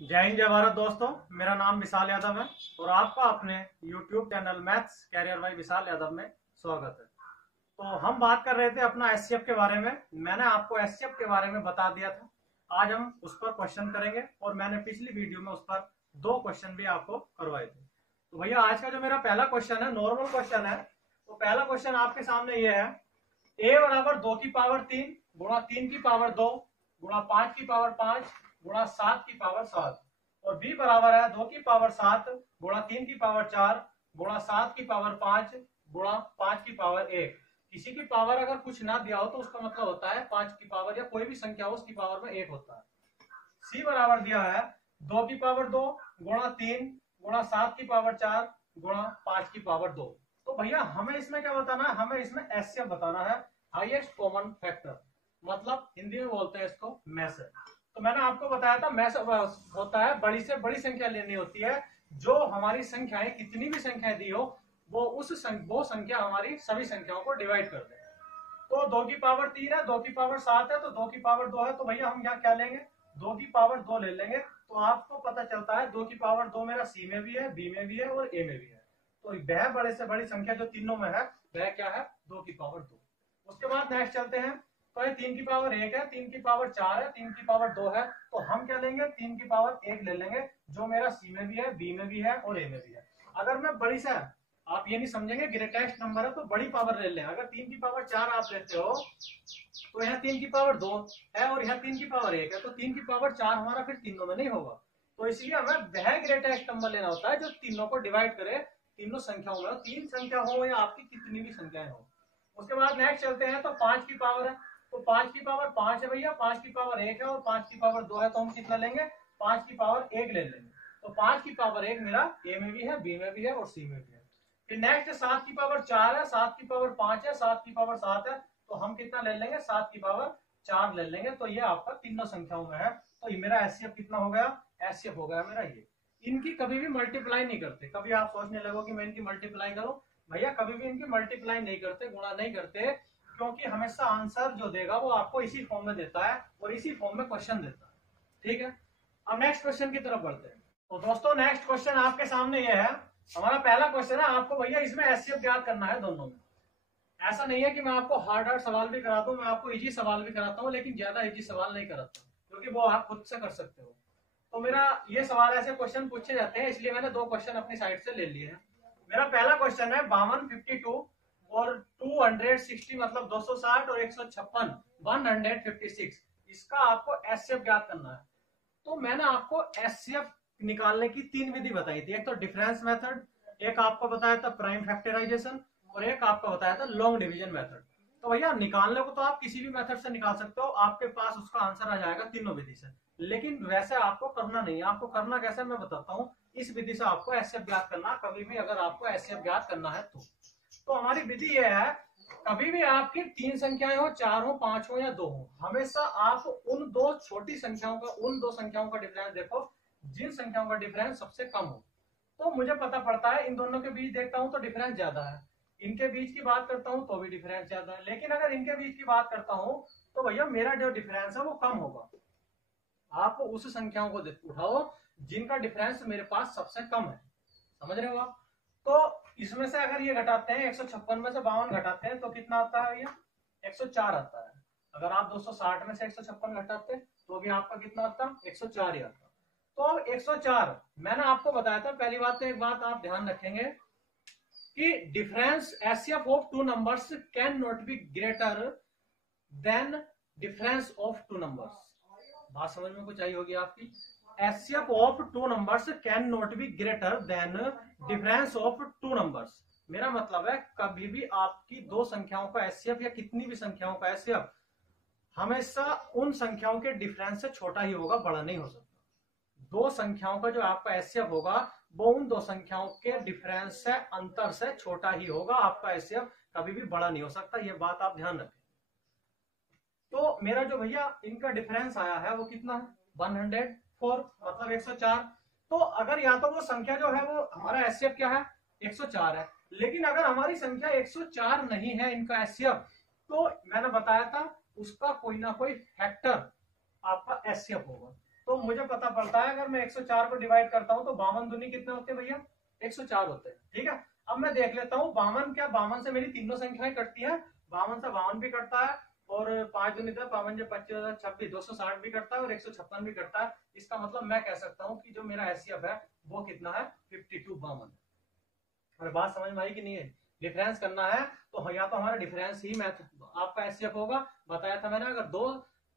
जय हिंद जय भारत दोस्तों। मेरा नाम विशाल यादव है और आपका अपने YouTube channel maths career by Vishal Yadav में स्वागत है। तो हम बात कर रहे थे अपना एचसीएफ के बारे में। मैंने आपको एचसीएफ के बारे में बता दिया था। आज हम उस पर क्वेश्चन करेंगे और मैंने पिछली वीडियो में उस पर 2 क्वेश्चन भी आपको करवाए थे। तो भैया आज का जो मेरा पहला क्वेश्चन है नॉर्मल क्वेश्चन है। तो पहला क्वेश्चन आपके सामने ये है, a बराबर 2 की पावर 3 गुणा 3 की पावर 2 गुणा 5 की पावर 5 गुणा 7 की पावर 7 और b बराबर है 2 की पावर 7 गुणा 3 की पावर 4 गुणा 7 की पावर 5 गुणा 5 की पावर 1। किसी की पावर अगर कुछ ना दिया हो तो उसका मतलब होता है 5 की पावर या कोई भी संख्या हो उसकी पावर में 1 होता है। c बराबर दिया है 2 की पावर 2 गुणा 3 गुणा 7 की पावर 4 गुणा 5 की पावर 2। तो भैया हमें इसमें क्या बताना है, हमें इसमें एचसीएफ बताना है, हाईएस्ट कॉमन फैक्टर, मतलब हिंदी में बोलते हैं इसको मैसेज। तो मैंने आपको बताया था मैसेज होता है बड़ी से बड़ी संख्या लेनी होती है। जो हमारी संख्याएं कितनी भी संख्या दी हो वो संख्या हमारी सभी संख्याओं को डिवाइड कर दे। तो 2 की पावर 3 है, 2 की पावर 7 है, तो 2 की पावर 2 है। तो भैया हम यहाँ क्या लेंगे, 2 की पावर 2 ले लेंगे। तो आपको पता चलता है 2 की पावर 2 मेरा सी में भी है, बी में भी है और ए में भी है। तो वह बड़े से बड़ी संख्या जो तीनों में है वह क्या है, 2 की पावर 2। उसके बाद नेक्स्ट चलते हैं। तो ये 3 की पावर 1 है, 3 की पावर 4 है, 3 की पावर 2 है। तो हम क्या लेंगे, 3 की पावर 1 ले लेंगे जो मेरा सी में भी है, बी में भी है और ए में भी है। अगर मैं बड़ी सा, आप ये नहीं समझेंगे ग्रेटेस्ट नंबर है तो बड़ी पावर ले लें। अगर 3 की पावर 4 आप लेते हो तो यहाँ 3 की पावर 2 है और यहाँ 3 की पावर 1 है, तो 3 की पावर 4 हमारा फिर तीनों में नहीं होगा। तो इसलिए हमें वह ग्रेटेस्ट नंबर लेना होता है जो तीनों को डिवाइड करे, तीनों संख्याओं में, 3 संख्या हो या आपकी कितनी भी संख्याएं हो। उसके बाद नेक्स्ट चलते हैं। तो 5 की पावर है, तो 5 की पावर 5 है भैया, 5 की पावर 1 है और 5 की पावर 2 है। तो हम कितना लेंगे, 5 की पावर 1 ले लेंगे। तो 5 की पावर 1 मेरा ए में भी है, बी में भी है और सी में भी है। फिर नेक्स्ट 7 की पावर 4 है, 7 की पावर 5 है, 7 की पावर 7 है। तो हम कितना ले लेंगे, 7 की पावर 4 ले लेंगे। तो ये आपका तीनों संख्याओं में है। तो ये मेरा एचसीएफ कितना हो गया, एचसीएफ हो गया मेरा ये। इनकी कभी भी मल्टीप्लाई नहीं करते। कभी आप सोचने लगो कि मैं इनकी मल्टीप्लाई करूं, भैया कभी भी इनकी मल्टीप्लाई नहीं करते, गुणा नहीं करते, क्योंकि हमेशा आंसर जो देगा वो आपको इसी फॉर्म में देता है और इसी फॉर्म में क्वेश्चन देता है। ठीक है, अब नेक्स्ट क्वेश्चन की तरफ बढ़ते हैं। तो दोस्तों नेक्स्ट क्वेश्चन आपके सामने ये है, हमारा पहला क्वेश्चन है। आपको भैया इसमें एचसीएफ ज्ञात करना है दोनों में। ऐसा नहीं है कि मैं आपको हार्ड सवाल भी कराता हूँ, मैं आपको इजी सवाल भी कराता हूँ, लेकिन ज्यादा इजी सवाल नहीं कराता क्योंकि वो आप खुद से कर सकते हो। तो मेरा ये सवाल, ऐसे क्वेश्चन पूछे जाते हैं इसलिए मैंने 2 क्वेश्चन अपनी साइड से ले लिए हैं। मेरा पहला क्वेश्चन है 52, 52 और 260, मतलब 260 और 156, 156, इसका आपको एचसीएफ ज्ञात करना है। तो मैंने आपको एचसीएफ निकालने की 3 विधि बताई थी। एक तो डिफरेंस मेथड, एक आपको बताया था प्राइम फैक्टराइजेशन और एक आपको बताया था लॉन्ग डिवीजन मेथड। तो भैया निकालने को तो आप किसी भी मेथड से निकाल सकते हो, आपके पास उसका आंसर आ जाएगा तीनों विधि से। लेकिन वैसे आपको करना नहीं है। आपको करना कैसे मैं बताता हूँ। इस विधि से आपको एचसीएफ ज्ञात करना, कभी भी अगर आपको एचसीएफ ज्ञात करना है तो हमारी विधि यह है, कभी भी आपकी 3 संख्याएं हो, 4 हो, 5 हो या 2 हो, हमेशा आप उन 2 छोटी संख्याओं का, उन 2 संख्याओं का डिफरेंस देखो जिन संख्याओं का डिफरेंस सबसे कम हो। तो मुझे पता पड़ता है इन दोनों के बीच देखता हूं तो डिफरेंस ज्यादा है, इनके बीच की बात करता हूं तो भी डिफरेंस ज्यादा है, लेकिन अगर इनके बीच की बात करता हूं तो भैया मेरा जो डिफरेंस है वो कम होगा। आप उस संख्याओं को उठाओ जिनका डिफरेंस मेरे पास सबसे कम है। समझ रहे हो आप। तो इसमें से अगर ये घटाते हैं, 156 में से 52 घटाते हैं तो कितना आता है भैया, 104 आता है। अगर आप 260 में से 156 घटाते तो भी आपका कितना आता, 104 ही आता। तो अब 104 मैंने आपको बताया था। पहली बात तो एक बात आप ध्यान रखेंगे कि difference HCF of 2 numbers can not be greater than difference of 2 numbers. बात समझ में कुछ आई होगी आपकी। HCF of 2 numbers can not be greater than difference of 2 numbers. मेरा मतलब है कभी भी आपकी 2 संख्याओं का एचसीएफ या कितनी भी संख्याओं का एचसीएफ हमेशा उन संख्याओं के डिफरेंस से छोटा ही होगा, बड़ा नहीं हो सकता। 2 संख्याओं का जो आपका एचसीएफ होगा वो उन 2 संख्याओं के डिफरेंस से, अंतर से छोटा ही होगा। आपका एचसीएफ कभी भी बड़ा नहीं हो सकता, ये बात आप ध्यान रखें। तो मेरा जो भैया इनका डिफरेंस आया है वो कितना है, 104, मतलब 104। तो अगर या तो वो संख्या जो है वो हमारा एचसीएफ क्या है, 104 है, लेकिन अगर हमारी संख्या 104 नहीं है इनका एचसीएफ, तो मैंने बताया था उसका कोई ना कोई फैक्टर आपका एचसीएफ होगा। तो मुझे पता पड़ता है अगर मैं 104 को डिवाइड करता हूँ तो 52 दूनी कितने होते हैं भैया, 104 होते हैं। ठीक है, अब मैं देख लेता हूँ 52 क्या, 52 से मेरी तीनों संख्याएं कटती है, 52 से 52 भी कटता है और 5 दूनी 52 25 26 260 भी कटता है और 156 भी कटता है। इसका मतलब मैं कह सकता हूँ कि जो मेरा एचसीएफ है वो कितना है, 52 52। और बात समझ में आई कि नहीं है? डिफरेंस करना है तो या तो हमारा डिफरेंस ही मैथ आपका एचसीएफ होगा, बताया था मैंने। अगर दो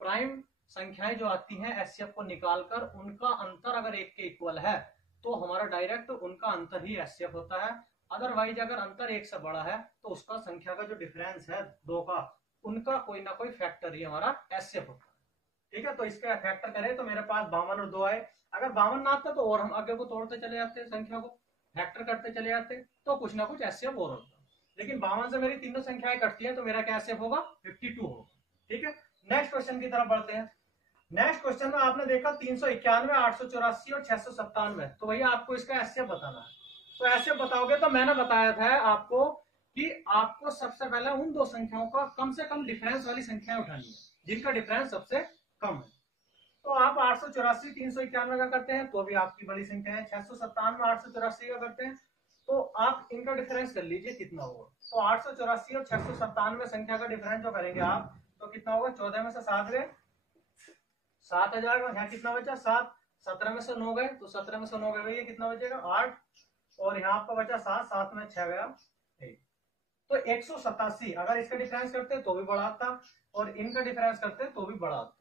प्राइम संख्याएं जो आती हैं एचसीएफ को निकालकर उनका अंतर अगर एक के इक्वल है तो हमारा डायरेक्ट उनका अंतर ही एचसीएफ होता है। अदरवाइज अगर अंतर एक से बड़ा है तो उसका संख्या का जो डिफरेंस है दो का, उनका कोई ना कोई फैक्टर ही हमारा एचसीएफ होता है। ठीक है, तो इसका फैक्टर करें तो मेरे पास 52 और 2 आए। अगर 52 ना आता तो और हम आगे को तोड़ते चले जाते, संख्या को फैक्टर करते चले जाते तो कुछ ना कुछ एचसीएफ और होता। लेकिन 52 से मेरी तीनों संख्याएं कटती हैं तो मेरा क्या एचसीएफ होगा, 52 होगा। ठीक है, नेक्स्ट क्वेश्चन की तरफ बढ़ते हैं। नेक्स्ट क्वेश्चन में आपने देखा 391, 884 और 697, तो भैया आपको इसका एचसीएफ बताना है। तो एचसीएफ बताओगे तो मैंने बताया था आपको कि आपको सबसे पहले उन दो संख्याओं का कम से कम डिफरेंस वाली संख्याएं उठानी है जिनका डिफरेंस सबसे कम है। तो आप 884 391 का करते हैं तो भी आपकी बड़ी संख्या है, 697 884 का करते हैं तो आप इनका डिफरेंस कर लीजिए कितना होगा। तो 884 और 697 संख्या का डिफरेंस जो करेंगे आप तो कितना होगा, 14 में से 7 गए 7 आ जाएगा, यहाँ कितना बचा 7, 17 में से 9 गए तो 17 में से 9 गए, ये कितना बचेगा 8 और यहाँ आपका बचा 7, 7 में 6 गया 1। तो 187 अगर इसका डिफरेंस करते तो भी बड़ा आता और इनका डिफरेंस करते तो भी बड़ा आता।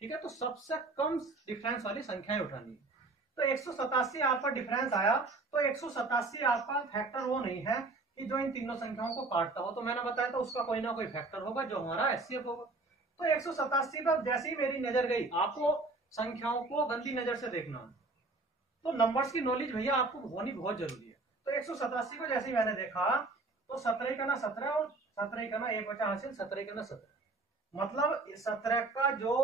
ठीक है, तो सबसे कम डिफरेंस वाली संख्याएं उठानी है। तो 187 आपका डिफरेंस आया तो 187 आपका फैक्टर वो नहीं है कि जो इन तीनों संख्याओं को काटता हो, तो मैंने बताया था उसका कोई ना कोई फैक्टर होगा जो हमारा एचसीएफ होगा। तो 187 पर जैसे ही मेरी नजर गई, आपको संख्याओं को गंदी नजर से देखना है तो नंबर्स की नॉलेज भैया आपको होनी बहुत जरूरी है। तो 187 को जैसे ही मैंने देखा तो 17 का ना 17 और 17 का ना एक बचा हासिल, 17 का ना 17, मतलब 17 का जो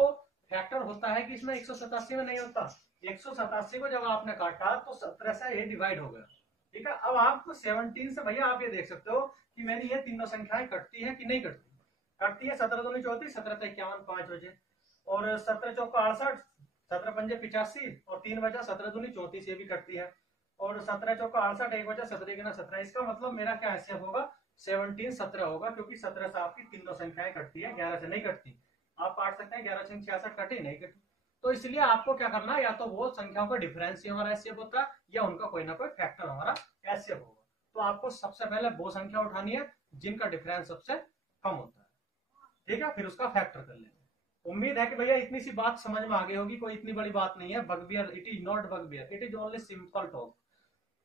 फैक्टर होता है कि इसमें 187 में नहीं होता। 187 को जब आपने काटा तो 17 से ये डिवाइड हो गया। ठीक है, अब आपको 17 से भैया आप ये देख सकते हो कि मेरी ये तीनों संख्याएं कटती है कि नहीं कटती। कटती है, 17 दूनी 34, 17 51 5 बजे और 17 चौका 68, 17 पंजे 85 और 3 बचा, 17 दूनी 34 ये भी कटती है और 17 चौका 68 एक बचा, 17 के ना 17। इसका मतलब मेरा क्या एचसीएफ होगा, 17 17 होगा क्योंकि 17 से आपकी तीनों संख्याएं कटती है, 11 से नहीं कटती। आप काट सकते हैं 11 से 66 कटी नहीं कटी, तो इसलिए आपको क्या करना है, या तो वो संख्याओं का डिफरेंस ही हमारा एचसीएफ होता है या उनका कोई ना कोई फैक्टर हमारा एचसीएफ होगा। तो आपको सबसे पहले वो संख्या उठानी है जिनका डिफरेंस सबसे कम होता है। ठीक है, फिर उसका फैक्टर कर लेंगे। उम्मीद है कि भैया इतनी सी बात समझ में आ गई होगी, कोई इतनी बड़ी बात नहीं है। Bugbear, it is not bugbear, it is only simple talk.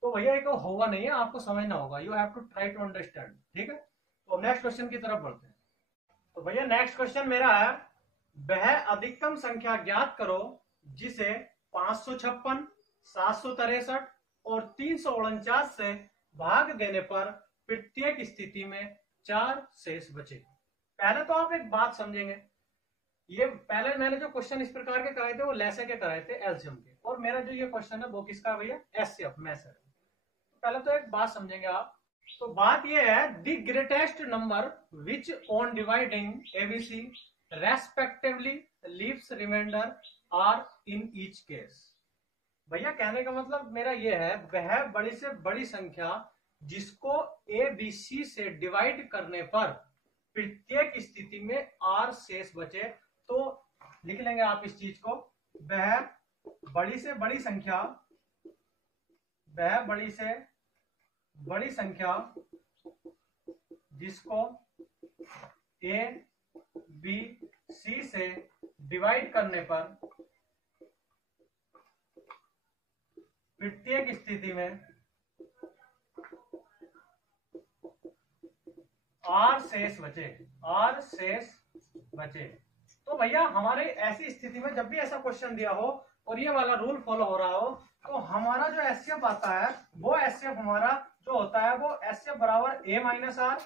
तो भैया एक होगा नहीं है, आपको समझना होगा, you have to try to understand. ठीक है, तो नेक्स्ट क्वेश्चन की तरफ बढ़ते हैं। तो भैया नेक्स्ट क्वेश्चन मेरा है, वह अधिकतम संख्या ज्ञात करो जिसे 556, 763 और 349 से भाग देने पर प्रत्येक स्थिति में 4 शेष बचे। पहले तो आप एक बात समझेंगे, ये पहले मैंने जो क्वेश्चन इस प्रकार के कराए थे वो लैसे के कराए थे, एलसीएम के, और मेरा जो ये क्वेश्चन है वो किसका भैया, एचसीएफ में से। पहले तो एक बात समझेंगे आप, तो बात ये है the greatest number which on dividing ABC respectively leaves remainder R in each case. भैया कहने का मतलब मेरा ये है, वह बड़ी से बड़ी संख्या जिसको एबीसी से डिवाइड करने पर प्रत्येक स्थिति में आर शेष बचे। तो लिख लेंगे आप इस चीज को, वह बड़ी से बड़ी संख्या, वह बड़ी से बड़ी संख्या जिसको ए बी सी से डिवाइड करने पर प्रत्येक स्थिति में आर शेष बचे, आर शेष बचे। तो भैया हमारे ऐसी स्थिति में जब भी ऐसा क्वेश्चन दिया हो और ये वाला रूल फॉलो हो रहा हो तो हमारा जो एचसीएफ आता है वो एचसीएफ हमारा जो होता है वो एचसीएफ बराबर ए माइनस आर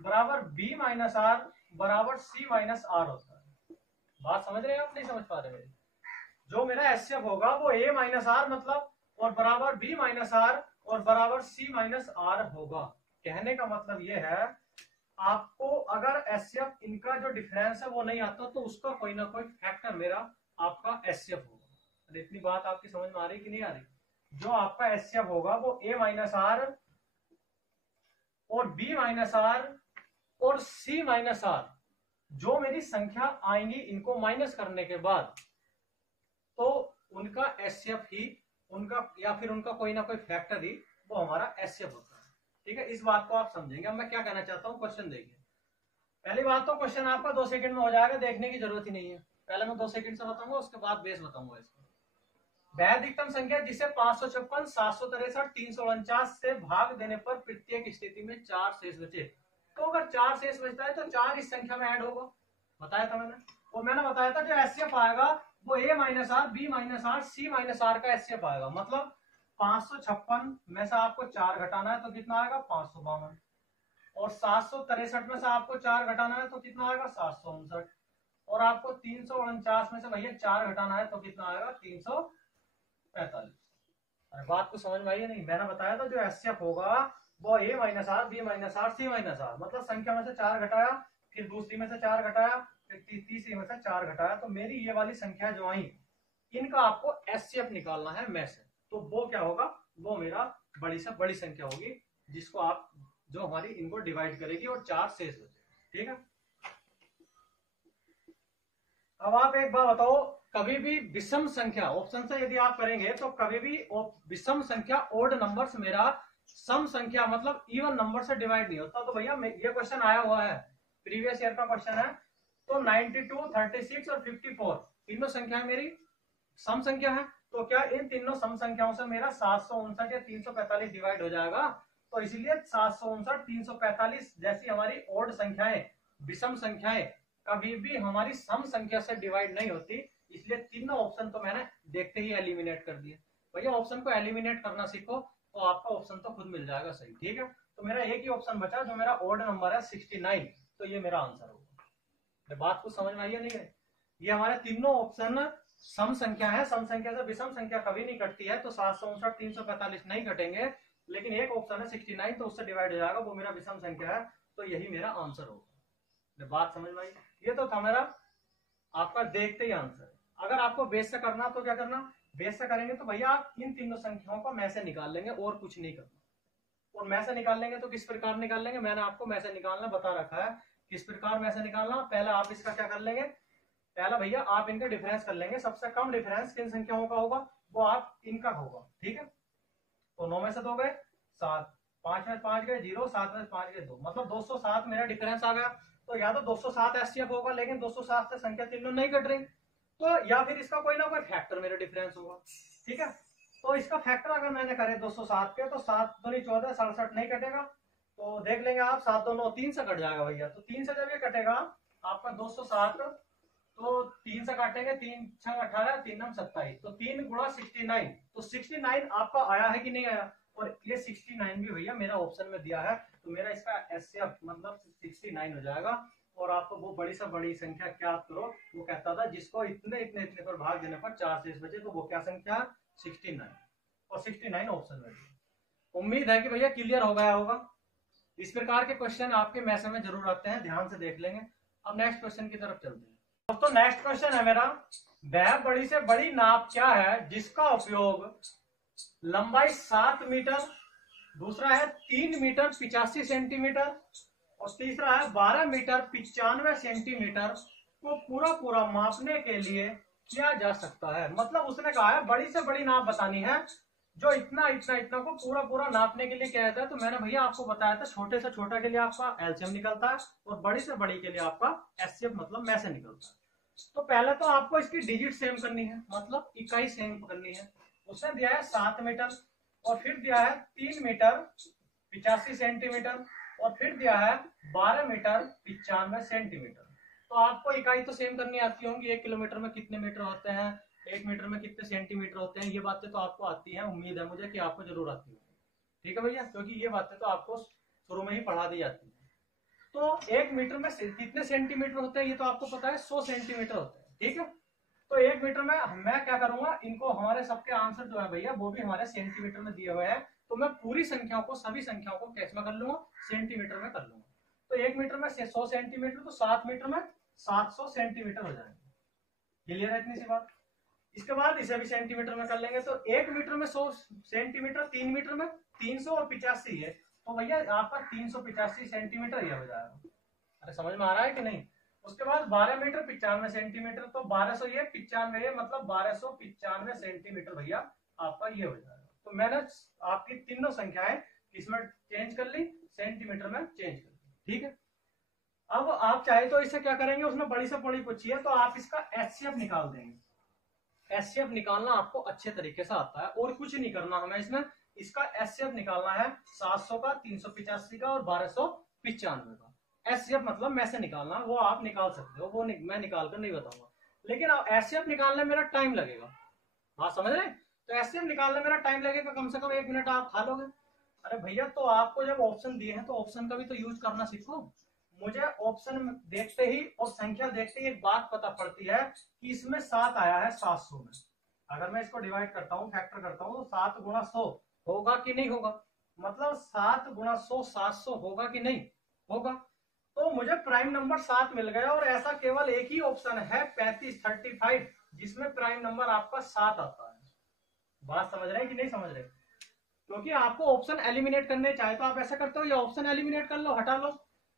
बराबर बी माइनस आर बराबर सी माइनस आर होता है। बात समझ रहे हैं आप, नहीं समझ पा रहे हैं? जो मेरा एचसीएफ होगा वो ए माइनस आर मतलब और बराबर बी माइनस आर और बराबर सी माइनस आर होगा। कहने का मतलब ये है, आपको अगर एचसीएफ इनका जो डिफरेंस है वो नहीं आता तो उसका कोई ना कोई फैक्टर मेरा आपका एचसीएफ होगा। अरे इतनी बात आपकी समझ में आ रही कि नहीं आ रही? जो आपका एचसीएफ होगा वो ए माइनस आर और बी माइनस आर और सी माइनस आर, जो मेरी संख्या आएंगी इनको माइनस करने के बाद, तो उनका एचसीएफ ही उनका, या फिर उनका कोई ना कोई फैक्टर ही वो हमारा एचसीएफ होता है। ठीक है, इस बात को आप समझेंगे। अब मैं क्या कहना चाहता हूँ, क्वेश्चन देखिए। पहली बात तो क्वेश्चन आपका 2 सेकंड में हो जाएगा, देखने की जरूरत ही नहीं है। पहले मैं 2 सेकंड से बताऊंगा, उसके बाद बेस बताऊंगा इसको। वह अधिकतम संख्या जिसे 556, 763, 349 से भाग देने पर प्रत्येक स्थिति में 4 शेष बचे। तो अगर 4 शेष बचता है तो 4 इस संख्या में ऐड होगा, बताया था मैंने। और मैंने बताया था जो एचसीएफ आएगा वो A minus R, B minus R, C minus R का एचसीएफ आएगा। मतलब 556 में से आपको 4 घटाना है तो कितना आएगा, 552। और 763 में से आपको 4 घटाना है तो कितना आएगा, 759। और आपको 349 में से भैया 4 घटाना है तो कितना आएगा, 345। अरे बात को समझ में आई है नहीं? मैंने बताया था जो एचसीएफ होगा वो A minus R, B minus R, C minus R, मतलब संख्या में से 4 घटाया, फिर दूसरी में से 4 घटाया, फिर तीसरी में से 4 घटाया, तो मेरी ये वाली संख्या जो आई इनका आपको एचसीएफ निकालना है में से। तो वो क्या होगा, वो मेरा बड़ी से बड़ी संख्या होगी जिसको आप, जो हमारी इनको डिवाइड करेगी और 4 शेष बचे। ठीक है, अब आप एक बात बताओ, कभी भी विषम संख्या ऑप्शन से यदि आप करेंगे तो कभी भी विषम संख्या ओड नंबर से मेरा सम संख्या मतलब इवन नंबर से डिवाइड नहीं होता। तो भैया ये क्वेश्चन आया हुआ है, प्रीवियस ईयर का क्वेश्चन है। तो 92, 36 और 54 तीनों संख्या मेरी सम संख्या है। तो क्या इन तीनों सम संख्याओं से मेरा 759 या 345 डिवाइड हो जाएगा? तो इसलिए 759, 345 जैसी हमारी ओड संख्याएं, विषम संख्याएं कभी भी हमारी सम संख्या से डिवाइड नहीं होती। इसलिए तीनों ऑप्शन तो मैंने देखते ही एलिमिनेट कर दिए। भैया ऑप्शन को एलिमिनेट करना सीखो तो आपका ऑप्शन तो खुद मिल जाएगा सही। ठीक है, तो मेरा एक ही ऑप्शन बचा जो मेरा ओड नंबर है 69, तो ये मेरा आंसर होगा। बात को समझ में आई है नहीं? ये हमारे तीनों ऑप्शन सम संख्या है, सम संख्या से विषम संख्या कभी नहीं कटती है। तो 759, 345 नहीं कटेंगे, लेकिन एक ऑप्शन है 69 तो उससे डिवाइड हो जाएगा, वो मेरा विषम संख्या है, तो यही मेरा आंसर होगा। बात समझ में आई? ये तो था मेरा आपका देखते ही आंसर। अगर आपको बेस से करना तो क्या करना, बेस से करेंगे तो भैया आप इन तीनों संख्याओं को में से निकाल लेंगे और कुछ नहीं करना। और में से निकाल लेंगे तो किस प्रकार निकाल लेंगे, मैंने आपको में से निकालना बता रखा है किस प्रकार में से निकालना। पहले आप इसका क्या कर लेंगे, पहला भैया आप इनका डिफरेंस कर लेंगे। सबसे कम डिफरेंस किन संख्याओं का होगा, वो आप इनका होगा। ठीक है, तो 9 में से 2 गए 7, 5 में 5 गए 0, 7 में 5 गए 2, मतलब 207 मेरा डिफरेंस आ गया। तो या तो 207 एचसीएफ होगा, लेकिन 207 से संख्या तीनों नहीं कट रही, तो या फिर इसका कोई ना कोई फैक्टर मेरा डिफरेंस होगा। ठीक है, तो इसका फैक्टर अगर मैंने करे 207 के, तो 7 दूनी 14, 67 नहीं कटेगा। तो देख लेंगे आप, 7 2 9 3 से कट जाएगा भैया। तो 3 से जब ये कटेगा आपका 207, तो 3 से काटेंगे, 3 6 18, 3 9 27, तो 3 गुणा 69, तो 69 आपका आया है कि नहीं आया? और ये 69 भी भैया मेरा ऑप्शन में दिया है, तो मेरा इसका एचसीएफ मतलब 69 हो जाएगा। और आपको वो बड़ी से बड़ी संख्या क्या करो, वो कहता था जिसको इतने इतने इतने पर भाग देने पर 4 शेष बचे, तो वो क्या संख्या, 69, और 69 ऑप्शन में दिया। उम्मीद है कि भैया क्लियर हो गया होगा। इस प्रकार के क्वेश्चन आपके मैसेज में जरूर आते हैं, ध्यान से देख लेंगे। अब नेक्स्ट क्वेश्चन की तरफ चलते हैं। दोस्तों नेक्स्ट क्वेश्चन है मेरा, वह बड़ी से बड़ी नाप क्या है जिसका उपयोग लंबाई 7 मीटर, दूसरा है 3 मीटर 85 सेंटीमीटर, और तीसरा है 12 मीटर 95 सेंटीमीटर को पूरा पूरा मापने के लिए किया जा सकता है। मतलब उसने कहा है बड़ी से बड़ी नाप बतानी है जो इतना इतना इतना को पूरा पूरा नापने के लिए किया जाता है। तो मैंने भैया आपको बताया था छोटे से छोटा के लिए आपका एलसीएम निकलता है और बड़ी से बड़ी के लिए आपका एचसीएफ मतलब में से निकलता है। तो पहले तो आपको इसकी डिजिट सेम करनी है, मतलब इकाई सेम करनी है। उसने दिया है 7 मीटर, और फिर दिया है 3 मीटर 85 सेंटीमीटर, और फिर दिया है 12 मीटर 95 सेंटीमीटर। तो आपको इकाई तो सेम करनी आती होंगी, 1 किलोमीटर में कितने मीटर होते हैं, 1 मीटर में कितने सेंटीमीटर होते हैं, ये बातें तो आपको आती हैं। उम्मीद है मुझे कि आपको जरूर आती होगी। ठीक है भैया, क्योंकि ये बातें तो आपको शुरू में ही पढ़ा दी जाती है। तो 1 मीटर में कितने सेंटीमीटर होते हैं ये तो आपको पता है, 100 सेंटीमीटर होते हैं। ठीक है, तो 1 मीटर में मैं क्या करूंगा, इनको हमारे सबके आंसर जो है भैया वो भी हमारे सेंटीमीटर में दिए हुए हैं, तो मैं पूरी संख्याओं को, सभी संख्याओं को कैसे में कर लूंगा, सेंटीमीटर में कर लूंगा। तो 1 मीटर में 100 सेंटीमीटर, तो 7 मीटर में 700 सेंटीमीटर हो जाएंगे। क्लियर है इतनी सी बात? इसके बाद इसे भी सेंटीमीटर में कर लेंगे, तो 1 मीटर में 100 सेंटीमीटर, 3 मीटर में 300 और 85 है, तो भैया आपका 385 सेंटीमीटर ये हो जाएगा। अरे समझ में आ रहा है कि नहीं। उसके बाद 12 मीटर 95 सेंटीमीटर, तो 1200 ये 95 ये मतलब 1295 सेंटीमीटर भैया आपका ये हो जाएगा। तो मैंने आपकी तीनों संख्याएं इसमें चेंज कर ली, सेंटीमीटर में चेंज कर ली, ठीक है। अब आप चाहे तो इसे क्या करेंगे, उसमें बड़ी से बड़ी पूछी है तो आप इसका एचसीएफ निकाल देंगे। एचसीएफ निकालना आपको अच्छे तरीके से आता है और कुछ नहीं करना हमें इसमें। इसका एचसीएफ निकालना है 700 का, 385 का और 1295 का। एचसीएफ मतलब में से निकालना, वो आप निकाल सकते हो, वो मैं निकाल कर नहीं बताऊंगा। लेकिन एचसीएफ निकालने में मेरा टाइम लगेगा, बात समझ रहे। तो एचसीएफ निकालने में मेरा टाइम लगेगा कम से कम 1 मिनट आप खा लोगे। अरे भैया तो आपको जब ऑप्शन दिए हैं तो ऑप्शन का भी तो यूज करना सीखो। मुझे ऑप्शन देखते ही और संख्या देखते ही एक बात पता पड़ती है कि इसमें 7 आया है 700 में। अगर मैं इसको डिवाइड करता हूँ, फैक्टर करता हूँ, तो 7 गुणा 100 होगा कि नहीं होगा, मतलब 7 गुणा 100 700 होगा कि नहीं होगा। तो मुझे प्राइम नंबर 7 मिल गया और ऐसा केवल एक ही ऑप्शन है 35 जिसमें प्राइम नंबर आपका 7 आता है। बात समझ रहे हैं कि नहीं समझ रहे। क्योंकि आपको ऑप्शन एलिमिनेट करने चाहे तो आप ऐसा करते हो, या ऑप्शन एलिमिनेट कर लो, हटा लो।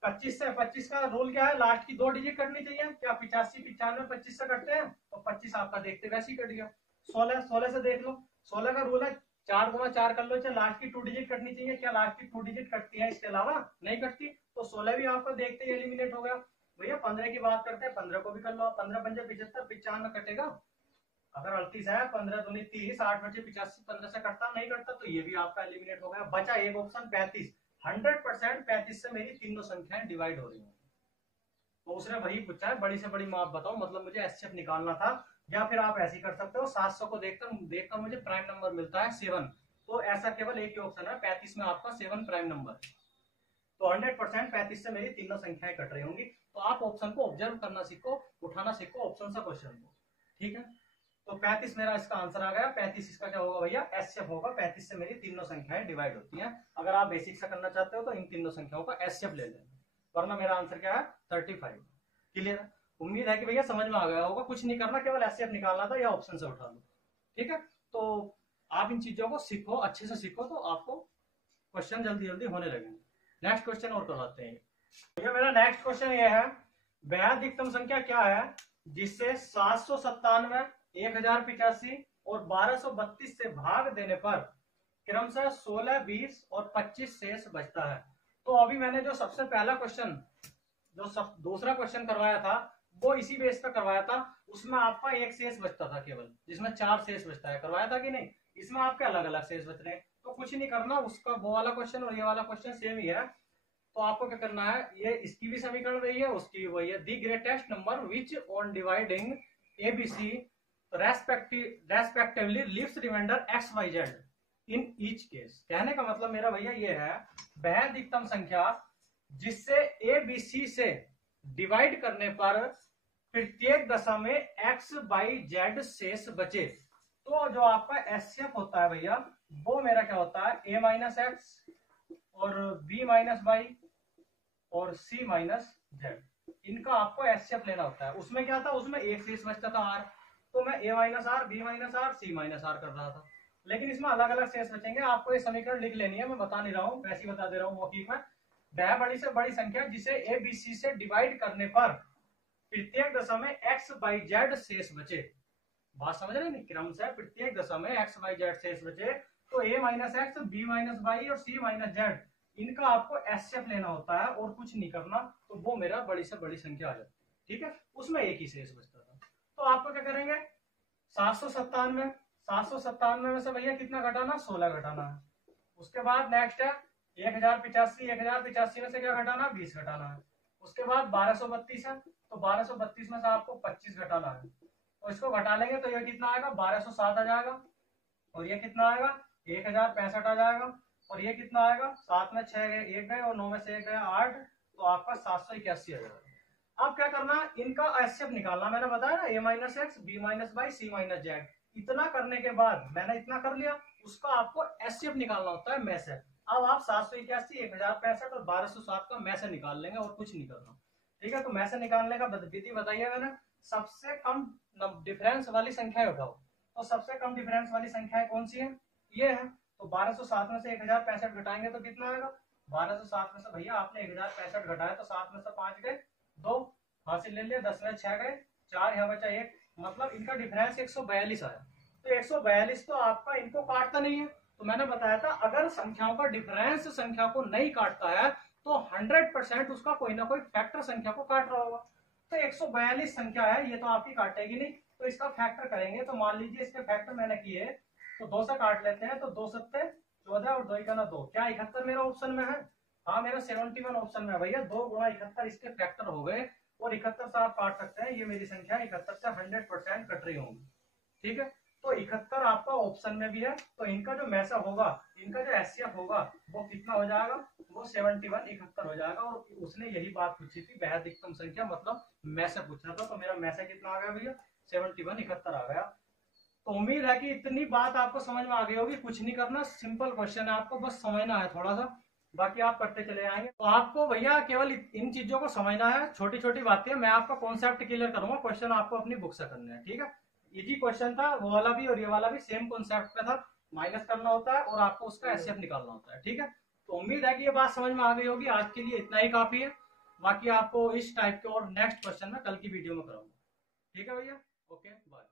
25 से 25 का रूल क्या है, लास्ट की 2 डिजिट कटनी चाहिए। क्या 85 95 25 से कटते हैं, तो 25 आपका देखते वैसे ही कट गया। 16 से देख लो, 16 का रूल है 4 गुणा 4 कर लो, चाहे लास्ट की 2 डिजिट कटनी चाहिए। क्या लास्ट की 2 डिजिट कटती है, इसके अलावा नहीं कटती, तो 16 भी आपको देखते ही एलिमिनेट हो गया। भैया 15 की बात करते हैं, 15 को भी कर लो। 15 पंजे 75, 95 कटेगा। अगर 38 है, 15 दूनी 30, 8 बचे 85, 15 से कटता नहीं कटता, तो ये भी आपका एलिमिनेट हो गया। बचा एक ऑप्शन 35। 100% 35 से मेरी तीनों संख्याएं डिवाइड हो रही हैं। तो उसने वही पूछा है बड़ी से बड़ी माप बताओ, मतलब मुझे एचसीएफ निकालना था। या फिर आप ऐसे ही कर सकते हो, 700 को देखकर मुझे प्राइम नंबर मिलता है 7, तो ऐसा केवल एक ही ऑप्शन है 35 में आपका 7 प्राइम नंबर है। तो 100% 35 से मेरी तीनों संख्याएं कट रही होंगी। तो आप ऑप्शन को ऑब्जर्व करना सीखो, उठाना सीखो ऑप्शन से क्वेश्चन को, ठीक है। तो 35 मेरा इसका आंसर आ गया। 35 इसका क्या होगा भैया, एचसीएफ होगा। 35 से मेरी तीनों संख्याएं डिवाइड होती हैं। अगर आप बेसिक से करना चाहते हो तो इन तीनों संख्याओं का एचसीएफ ले लेना, वरना मेरा आंसर क्या है 35। क्लियर है। उम्मीद है कि भैया समझ में आ गया होगा। कुछ नहीं करना, केवल एचसीएफ निकालना था या ऑप्शन से उठा लो, ठीक है। तो आप इन चीजों को सीखो, अच्छे से सीखो, तो आपको क्वेश्चन जल्दी जल्दी होने लगेंगे। नेक्स्ट क्वेश्चन और करवाते हैं भैया। मेरा नेक्स्ट क्वेश्चन ये है, वह अधिकतम संख्या क्या है जिससे 797, 1085 और 1232 से भाग देने पर क्रमशः 16, 20 और 25 शेष बचता है। तो अभी मैंने जो सबसे पहला क्वेश्चन, जो दूसरा क्वेश्चन करवाया था, वो इसी बेस पे करवाया था। उसमें आपका एक शेष बचता था केवल, जिसमें 4 शेष बचता है। करवाया था कि नहीं। इसमें आपके अलग अलग शेष बच रहे हैं, तो कुछ नहीं करना। उसका वो वाला क्वेश्चन और ये वाला क्वेश्चन सेम ही है। तो आपको क्या करना है, ये इसकी भी समीकरण वही है, उसकी भी वही है। The greatest number which on dividing ABC respectively leaves remainder XYZ in each case. कहने का मतलब मेरा भैया ये है, वह अधिकतम संख्या जिससे ABC से डिवाइड करने पर प्रत्येक दशा में XYZ शेष बचे। तो जो आपका एचसीएफ होता है भैया, वो मेरा क्या होता है, A माइनस एक्स और B माइनस वाई और C माइनस जेड। इनका आपको एचसीएफ लेना होता है। उसमें क्या था, उसमें एक शेष बचता था R, तो मैं A minus R, B minus R, C minus R कर रहा था। लेकिन इसमें अलग अलग शेष बचेंगे। आपको ये समीकरण लिख लेनी है, मैं बता नहीं रहा हूँ, वैसे ही बता दे रहा हूँ मौखिक में। वह बड़ी से बड़ी संख्या जिसे ABC से डिवाइड करने पर प्रत्येक दशा में XYZ शेष बचे। बात समझ रहे हैं, क्रम से प्रत्येक दशा में XYZ शेष बचे। तो A minus X, B minus Y और C माइनस जेड, इनका आपको एचसीएफ लेना होता है और कुछ नहीं करना। तो वो मेरा बड़ी से बड़ी संख्या आ जाती है, ठीक है। उसमें एक ही शेष बचता था। तो आपको क्या करेंगे, 797 में से भैया कितना घटाना, 16 घटाना है। उसके बाद नेक्स्ट है 1085 में से क्या घटाना, 20 घटाना है। उसके बाद 1232 है, तो 1232 में से आपको 25 घटाना है। तो इसको घटा लेंगे तो ये कितना आएगा, 1207 आ जाएगा। और ये कितना आएगा, 1065 आ जाएगा। और ये कितना आएगा, 7 में 6 गए, 1 गए और 9 में से 1 गया 8, तो आपका 781 आ जाएगा। अब क्या करना, इनका एचसीएफ निकालना। मैंने बताया ना, A minus X, B minus Y, C minus Z. इतना करने के बाद मैंने इतना कर लिया, उसका आपको एचसीएफ निकालना होता है में से। अब आप 781, 1065 और 1207 का में से निकाल लेंगे और कुछ नहीं करना, ठीक है। तो में से निकालने का विधि बताइए मैंने। सबसे कम डिफरेंस वाली संख्या उठाओ, तो सबसे कम डिफरेंस वाली संख्या कौन सी है, ये है। तो 1207 में से 1065 घटाएंगे तो कितना आएगा, 1207 में से भैया आपने 1065 घटाया तो 7 में से 5 गए, 2 हासिल ले लिया, 10 में 6 गए, 4 यहाँ बचा 1, मतलब इनका डिफरेंस 142 आया। तो 142 तो आपका इनको काटता नहीं है। तो मैंने बताया था अगर संख्याओं का डिफरेंस संख्या को नहीं काटता है तो 100% उसका कोई ना कोई फैक्टर संख्या को काट रहा होगा। तो 142 संख्या है, ये तो आपकी काटेगी नहीं, तो इसका फैक्टर करेंगे। तो मान लीजिए इसके फैक्टर मैंने किए, तो 2 से काट लेते हैं, तो 2 सत्ते 14 और 2 का ना 2, क्या 71 मेरा ऑप्शन में है, हाँ मेरा 71 ऑप्शन में है भैया। 2 गुणा 71 इसके फैक्टर हो गए, और 71 से आप काट सकते हैं, ये मेरी संख्या 71 से 100% कट रही होंगी, ठीक है। तो 71 आपका ऑप्शन में भी है, तो इनका जो मैसा होगा, इनका जो एचसीएफ होगा वो कितना हो जाएगा, वो 71 71 हो जाएगा। और उसने यही बात पूछी थी, बेहद अधिकतम संख्या मतलब मैसा पूछना था, तो मेरा मैसा कितना आ गया भैया, 71 71 आ गया। तो उम्मीद है कि इतनी बात आपको समझ में आ गई होगी। कुछ नहीं करना, सिंपल क्वेश्चन है, आपको बस समझना है थोड़ा सा, बाकी आप करते चले जाएंगे। तो आपको भैया केवल इन चीजों को समझना है, छोटी छोटी बातें। मैं आपका कॉन्सेप्ट क्लियर करूंगा, क्वेश्चन आपको अपनी बुक से करने हैं, ठीक है। इजी क्वेश्चन था, वो वाला भी और ये वाला भी सेम कॉन्सेप्ट पे था, माइनस करना होता है और आपको उसका एचसीएफ निकालना होता है, ठीक है। तो उम्मीद है कि ये बात समझ में आ गई होगी। आज के लिए इतना ही काफी है, बाकी आपको इस टाइप के और नेक्स्ट क्वेश्चन में कल की वीडियो में कराऊंगा, ठीक है भैया। Okay bye.